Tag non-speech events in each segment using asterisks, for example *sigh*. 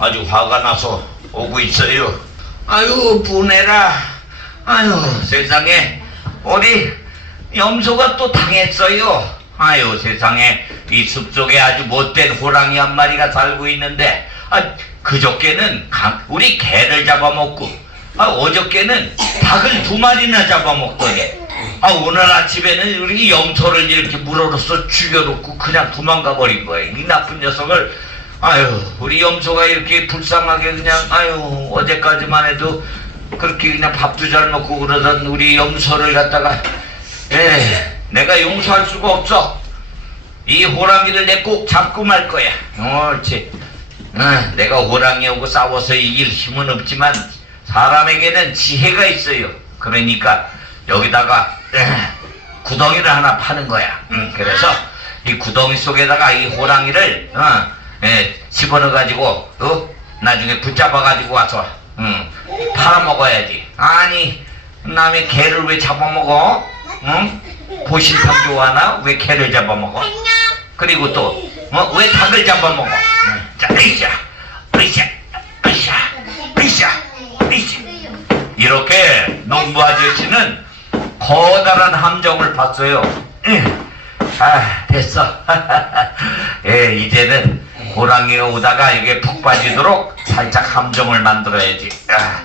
아주 화가 나서 오고 있어요. 아유 분해라. 아유 세상에 우리 염소가 또 당했어요. 아유 세상에 이 숲속에 아주 못된 호랑이 한 마리가 살고 있는데 아 그저께는 강- 우리 개를 잡아먹고 아 어저께는 닭을 두 마리나 잡아먹더니 아 오늘 아침에는 우리 염소를 이렇게 물어로서 죽여놓고 그냥 도망가 버린 거예요. 이 나쁜 녀석을 아유 우리 염소가 이렇게 불쌍하게 그냥 아유 어제까지만 해도 그렇게 그냥 밥도 잘 먹고 그러던 우리 염소를 갖다가 에 내가 용서할 수가 없어. 이 호랑이를 내 꼭 잡고 말 거야. 옳지. 어, 내가 호랑이하고 싸워서 이길 힘은 없지만 사람에게는 지혜가 있어요. 그러니까 여기다가 에, 구덩이를 하나 파는 거야. 응, 그래서 이 구덩이 속에다가 이 호랑이를 어, 에, 집어넣어 가지고 어? 나중에 붙잡아 가지고 와서 응, 팔아먹어야지. 아니 남의 개를 왜 잡아먹어? 응? 보신탕 좋아하나? 왜 개를 잡아먹어? 그리고 또, 어, 왜 닭을 잡아먹어? 응. 자, 으쌰, 으쌰, 으쌰, 으쌰, 으쌰. 이렇게 농부 아저씨는 커다란 함정을 봤어요. 응. 아, 됐어. *laughs* 예, 이제는 호랑이가 오다가 이게 푹 빠지도록 살짝 함정을 만들어야지. 아,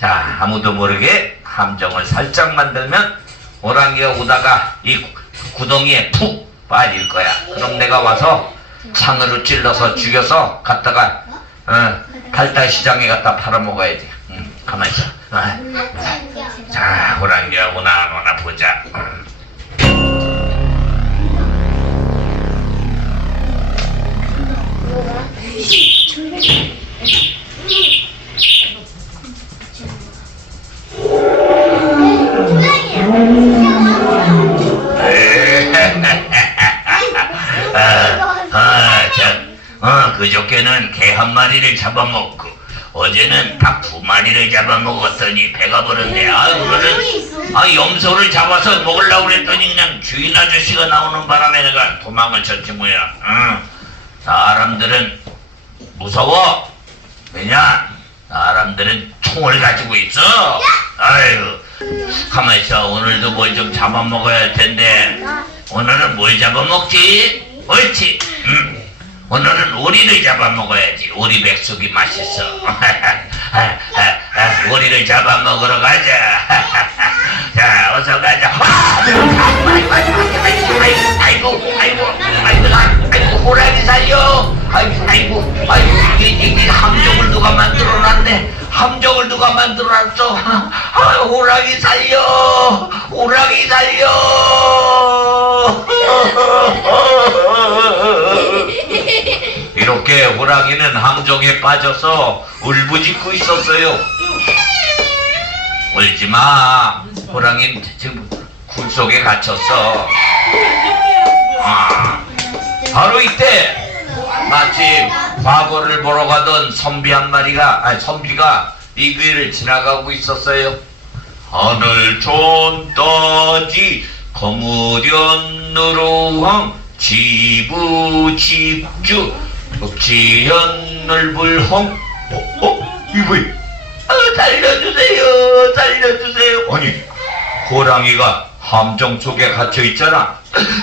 자, 아무도 모르게 함정을 살짝 만들면 호랑이가 오다가 이 구- 구덩이에 푹 빠질 거야. 그럼 내가 와서 창으로 찔러서 죽여서 갖다가 어, 팔달 시장에 갖다 팔아먹어야지. 응, 가만히 있어. 아, 자, 호랑이가 오나 안 오나 보자. 그저께는 개 한 마리를 잡아먹고 어제는 닭 두 마리를 잡아먹었더니 배가 부른데 아 오늘은 아 염소를 잡아서 먹으려고 그랬더니 그냥 주인 아저씨가 나오는 바람에 내가 도망을 쳤지 뭐야 응. 사람들은 무서워. 왜냐? 사람들은 총을 가지고 있어. 아유 가만히 있어. 오늘도 뭘 좀 잡아먹어야 할 텐데. 오늘은 뭘 잡아먹지? 옳지. 음. 오늘은 오리를 잡아먹어야지. 오리 백숙이 맛있어. *laughs* 오리를 잡아먹으러 가자. *laughs* 자 어서 가자. 아, 아이고 아이고 아이고 아이고 호랑이 살려 아이고 아이고 아이고 이게 이게 함정을 누가 만들어놨네 함정을 누가 만들어놨어 *laughs* 아 호랑이 살려 호랑이 살려 *laughs* 이렇게 호랑이는 함정에 빠져서 울부짖고 있었어요. 울지마. 호랑이는 지금 굴 속에 갇혔어. 아, 바로 이때 마침 과거를 보러 가던 선비 한 마리가 아니 선비가 이 길을 지나가고 있었어요. 하늘 촌따지 거무련 누루황 지부집주 묵지현 넓을홍 어? 어? 이거 아, 살려주세요 살려주세요 아니 호랑이가 함정 속에 갇혀 있잖아.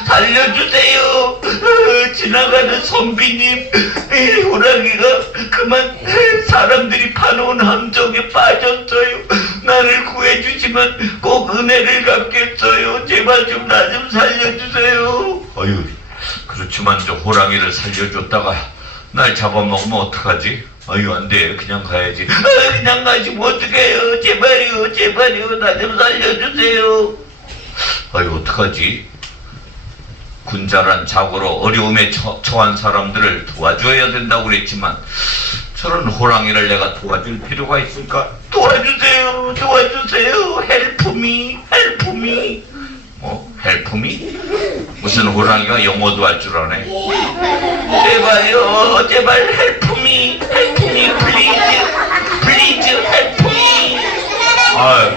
살려주세요. 어, 지나가는 선비님 이 호랑이가 그만 사람들이 파놓은 함정에 빠졌어요. 나를 구해주시면 꼭 은혜를 갚겠어요. 제발 좀 나 좀 살려주세요. 아유 그렇지만 저 호랑이를 살려줬다가 날 잡아먹으면 어떡하지? 아유 안돼. 그냥 가야지. 아, 그냥 가시면 어떡해요? 제발요 제발요. 나 좀 살려주세요 아유 어떡하지? 군자란 자고로 어려움에 처, 처한 사람들을 도와줘야 된다고 그랬지만 저런 호랑이를 내가 도와줄 필요가 있을까? 도와주세요! 도와주세요! 헬프미! 헬프미! 뭐 헬프미? 무슨 호랑이가 영어도 할 줄 아네? 제발요! 제발 헬프미! 헬프미 플리즈 플리즈 헬프미! 아,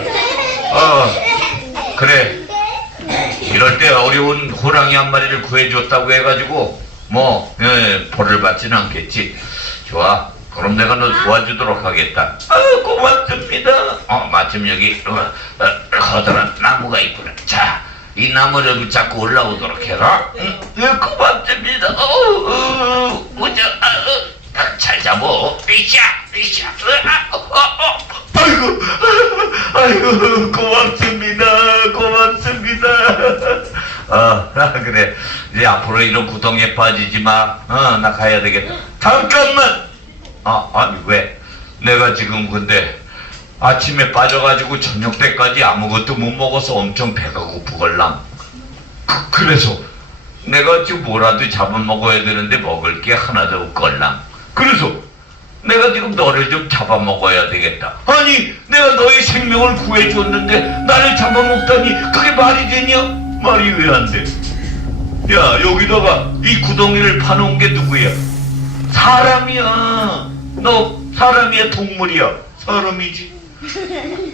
어, 그래 이럴 때 어려운 호랑이 한 마리를 구해줬다고 해가지고 뭐 예, 벌을 받지는 않겠지 좋아. 그럼 내가 너 도와주도록 하겠다. 아, 고맙습니다. 어, 마침 여기 어, 어, 커다란 나무가 있구나. 자, 이 나무를 붙잡고 올라오도록 해라. 응, 예, 고맙습니다. 어, 어, 아, 어, 아, 잘 잡어. 으쌰, 으쌰. 아, 어, 어, 어. 아이고, 아이고. 고맙습니다. 어, *laughs* 그래. 이제 앞으로 이런 구덩이에 빠지지 마. 어, 나 가야 되겠다. 잠깐만! 아, 아니, 왜? 내가 지금 근데 아침에 빠져가지고 저녁 때까지 아무것도 못 먹어서 엄청 배가 고프걸랑. 그, 그래서 내가 지금 뭐라도 잡아먹어야 되는데 먹을 게 하나도 없걸랑. 그래서 내가 지금 너를 좀 잡아먹어야 되겠다. 아니, 내가 너의 생명을 구해줬는데 나를 잡아먹다니 그게 말이 되냐? 말이 왜 안 돼? 야, 여기다가 이 구덩이를 파놓은 게 누구야? 사람이야. 너 사람이야, 동물이야? 사람이지.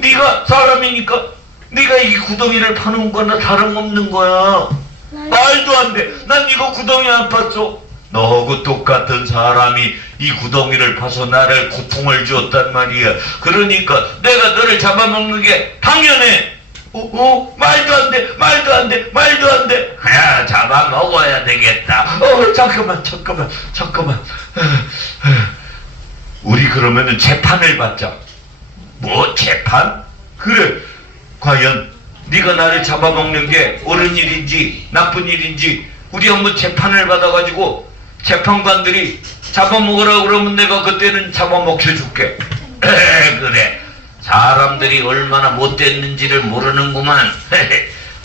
네가 사람이니까 네가 이 구덩이를 파놓은 거나 다름없는 거야. 말도 안 돼. 난 이거 구덩이 안 팠어. 너하고 똑같은 사람이 이 구덩이를 파서 나를 고통을 주었단 말이야. 그러니까 내가 너를 잡아먹는 게 당연해. 어, 어? 말도 안 돼, 말도 안 돼, 말도 안 돼. 야, 잡아먹어야 되겠다. 어, 잠깐만, 잠깐만, 잠깐만. 우리 그러면은 재판을 받자. 뭐 재판? 그래. 과연 네가 나를 잡아먹는 게 옳은 일인지 나쁜 일인지 우리 한번 재판을 받아가지고 재판관들이 잡아먹으라 그러면 내가 그때는 잡아먹혀줄게. *laughs* 그래. 사람들이 얼마나 못됐는지를 모르는구만.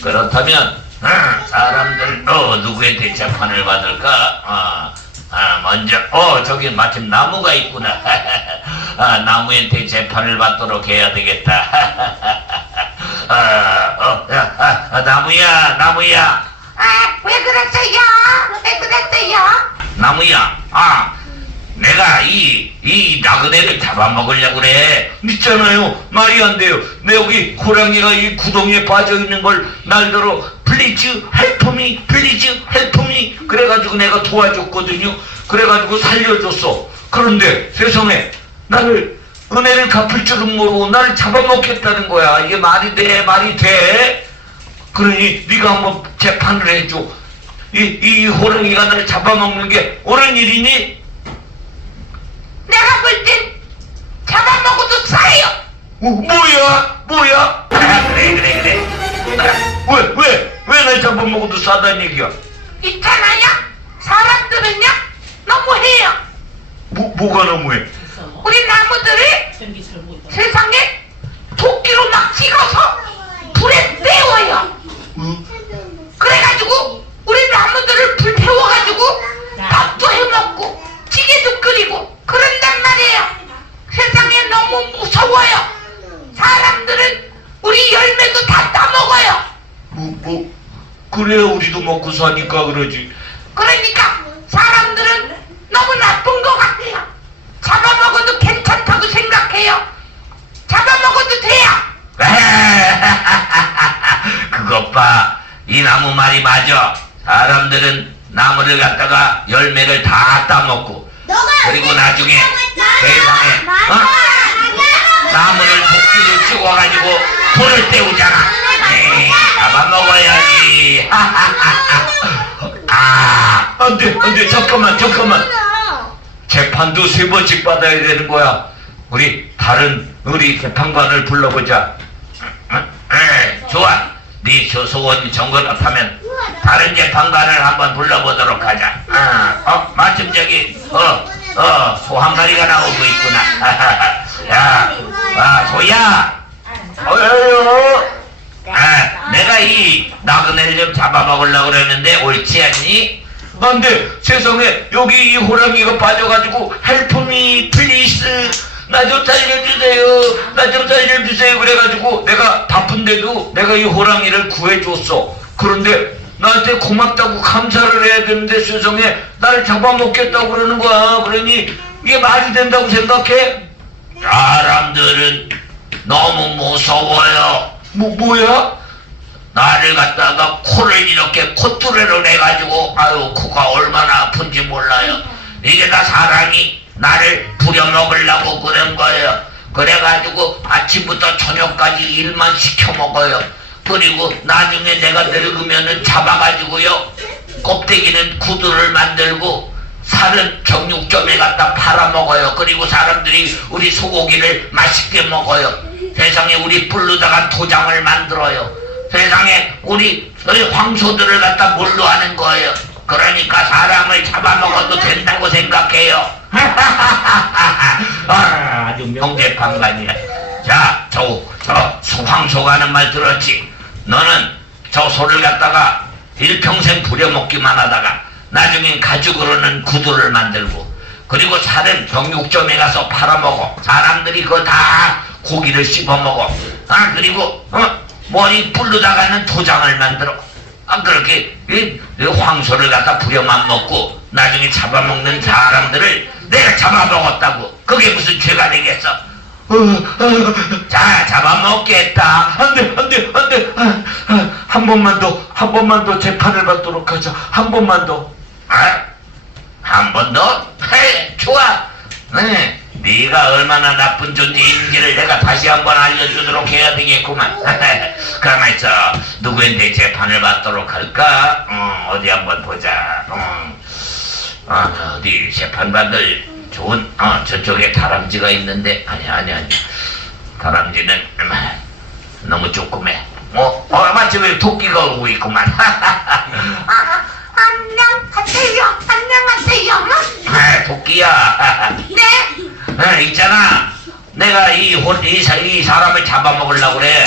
그렇다면 어, 사람들 어 누구한테 재판을 받을까? 아, 아 먼저 어 저기 마침 나무가 있구나. *laughs* 아, 나무한테 재판을 받도록 해야 되겠다. *laughs* 아, 어, 야, 아, 아, 나무야, 나무야, 아, 왜 그랬어요? 왜 그랬어요? 나무야. 아, 내가 이, 이 나그네를 잡아먹으려고 그래. 믿잖아요. 말이 안 돼요. 내 여기 호랑이가 이 구덩이에 빠져있는 걸 날더러 플리즈 헬프미 플리즈 헬프미 그래가지고 내가 도와줬거든요. 그래가지고 살려줬어. 그런데 세상에 나를 은혜를 갚을 줄은 모르고 나를 잡아먹겠다는 거야. 이게 말이 돼? 말이 돼? 그러니 네가 한번 재판을 해줘. 이, 이 호랑이가 나를 잡아먹는 게 옳은 일이니? 내가 볼땐 잡아먹어도 싸요. 어, 뭐야? 뭐야? 아, 그래 그래 그래. 아, 왜 왜? 왜 날 잡아먹어도 싸다는 얘기야? 있잖아요. 사람들은요, 너무해요. 뭐, 뭐가 너무해? 우리 나무들을. 세상에 도끼로 막 찍어서 불에 떼워요. 어? 그래가지고 우리 나무들을 불 태워가지고 밥도 해먹고 찌개도 끓이고 그런단 말이에요. 세상에 너무 무서워요. 사람들은 우리 열매도 다 따먹어요. 뭐, 뭐, 그래야 우리도 먹고 사니까 그러지. 그러니까 사람들은 너무 나쁜 것 같아요. 잡아먹어도 괜찮다고 생각해요. 잡아먹어도 돼요. *laughs* 그것 봐. 이 나무 말이 맞아. 사람들은 나무를 갖다가 열매를 다 따먹고 그리고 나중에 세상에 어? 나무를 도끼로 찍어가지고 불을 때우잖아. 에이, 잡아먹어야지. *laughs* 아, 안 돼, 안 돼. 잠깐만, 잠깐만. 재판도 세 번씩 받아야 되는 거야. 우리 다른 우리 재판관을 불러보자. 에, 좋아. 네 소소원 정거를 하면 다른 재판관을 한번 불러보도록 하자. 어, 어 마침 저기 어, 어, 소한 마리가 나오고 있구나. *laughs* 야, 아, 소야. 어여요. 아, 내가 이 나그네를 좀 잡아먹으려고 그러는데 옳지 않니? 안돼 세상에 여기 이 호랑이가 빠져가지고 헬프미 플리스 나 좀 살려주세요 나 좀 살려주세요 그래가지고 내가 바쁜데도 내가 이 호랑이를 구해줬어 그런데 나한테 고맙다고 감사를 해야 되는데 세상에 나를 잡아먹겠다고 그러는 거야 그러니 이게 말이 된다고 생각해? 사람들은 너무 무서워요 뭐, 뭐야? 나를 갖다가 코를 이렇게 콧뚜레로 내가지고 아유 코가 얼마나 아픈지 몰라요 이게 다 사람이 나를 부려먹으려고 그런 거예요. 그래가지고 아침부터 저녁까지 일만 시켜 먹어요. 그리고 나중에 내가 늙으면은 잡아가지고요. 껍데기는 구두를 만들고 살은 정육점에 갖다 팔아먹어요. 그리고 사람들이 우리 소고기를 맛있게 먹어요. 세상에 우리 뿔르다가 도장을 만들어요. 세상에 우리 우리 황소들을 갖다 뭘로 하는 거예요. 그러니까 사람을 잡아먹어도 된다고 생각해요. *laughs* 아, 아주 명대판관이야. 자, 저, 저 수황소가 하는 말 들었지? 너는 저 소를 갖다가 일평생 부려먹기만 하다가 나중엔 가죽으로는 구두를 만들고 그리고 살은 정육점에 가서 팔아먹어. 사람들이 그거 다 고기를 씹어먹어. 아 그리고 어? 머리 뿔르다가는 도장을 만들어. 아 그렇게 이, 이 황소를 갖다 부려만 먹고 나중에 잡아먹는 사람들을 내가 잡아먹었다고. 그게 무슨 죄가 되겠어 어, 자 잡아먹겠다. 안돼 안돼 안돼. 아, 아, 한 번만 더 한 번만 더 재판을 받도록 하자. 한 번만 더 아? 한 번 더? 해, 좋아. 네, 네가 얼마나 나쁜 존재인지를 내가 다시 한번 알려주도록 해야 되겠구만. 가만 있어. 누구한테 재판을 받도록 할까? 음, 어디 한번 보자. 음, 아, 어디 재판 받을 좋은, 어, 저쪽에 다람쥐가 있는데, 아니, 아니, 아니. 다람쥐는 음, 너무 조그매. 어, 어, 왜 토끼가 오고 있구만. *laughs* 아, 안녕하세요. 안녕하세요. 아, 토끼야. 네. 어, 있잖아. 내가 이, 혼, 이, 사, 이 사람을 잡아먹으려고 그래.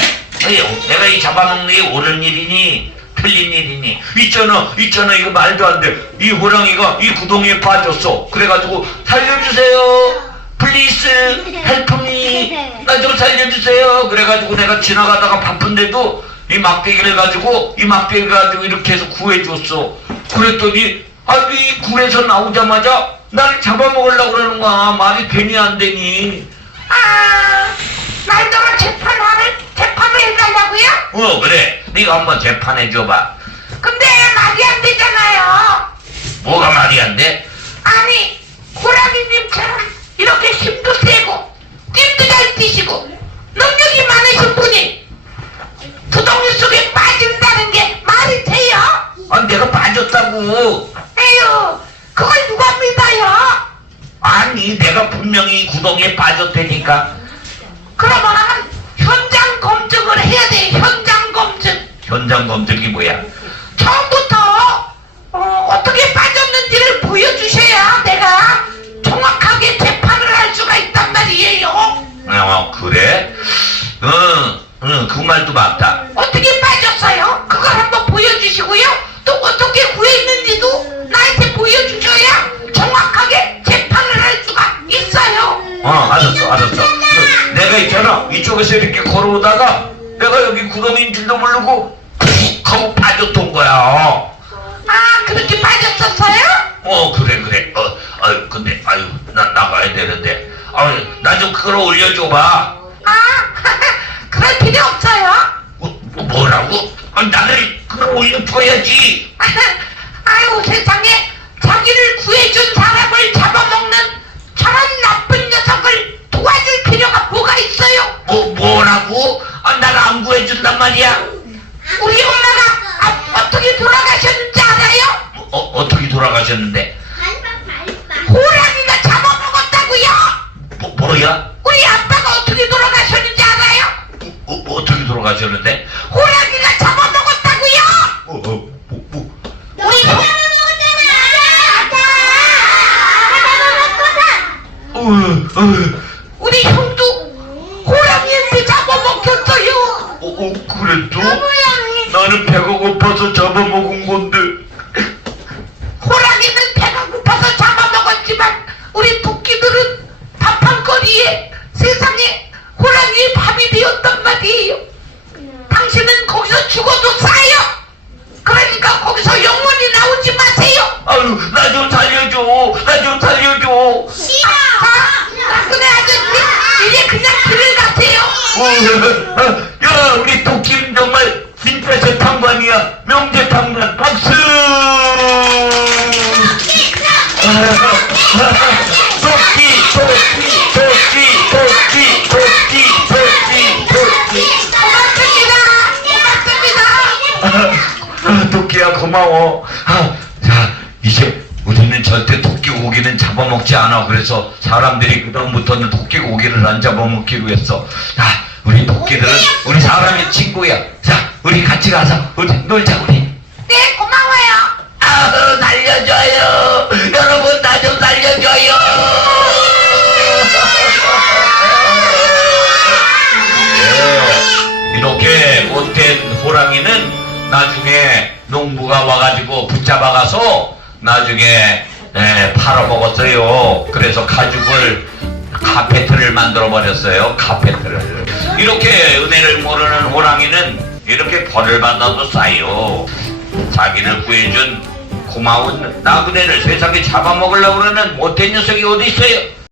이, 내가 이 잡아먹는 게 옳은 일이니, 틀린 일이니. 있잖아, 있잖아, 이거 말도 안 돼. 이 호랑이가 이 구덩이에 빠졌어. 그래가지고, 살려주세요. 플리스, 헬프미. 나 좀 살려주세요. 그래가지고 내가 지나가다가 바쁜데도 이 막대기를 가지고, 이 막대기 가지고 이렇게 해서 구해줬어. 그랬더니, 아, 이 굴에서 나오자마자 나를 잡아먹으려고 그러는 거야. 말이 되니 안 되니. 아, 날더러 재판을 재판을 해달라고요? 어, 그래. 네가 한번 재판해줘봐. 근데 말 어 그래 그래. 어 아유 근데 아유 나 나가야 되는데. 아유 나좀 끌어올려줘 봐. 아, *laughs* 그럴 필요 없어요. 어, 뭐, 뭐라고? 아, 나를 끌어올려줘야지. *laughs* 아유, 세상에. 자기를 구해준 사람을 잡아먹는 저런 나쁜 녀석을 도와줄 필요가 뭐가 있어요? 뭐 뭐라고? 아 나를 안 구해준단 말이야. 우리 엄마가 아, 어떻게 돌아가셨는지? 어 어떻게 돌아가셨는데 호랑이가 잡아먹었다고요? 뭐 뭐야 우리 아빠가 어떻게 돌아가셨는지 알아요? 어, 어, 어떻게 돌아가셨는데 아, 토끼야 고마워. 아, 자 이제 우리는 절대 토끼 고기는 잡아먹지 않아. 그래서 사람들이 그 다음부터는 토끼 고기를 안 잡아먹기로 했어. 자 우리 토끼들은 우리 사람의 친구야. 자 우리 같이 가서 우리 놀자 우리. 네 고마워요. 아 날려줘요. 농부가 와가지고 붙잡아가서 나중에 예, 팔아먹었어요. 그래서 가죽을 카페트를 만들어 버렸어요. 카페트를. 이렇게 은혜를 모르는 호랑이는 이렇게 벌을 받아도 싸요. 자기를 구해준 고마운 나그네를 세상에 잡아먹으려고 그러는 못된 녀석이 어디 있어요?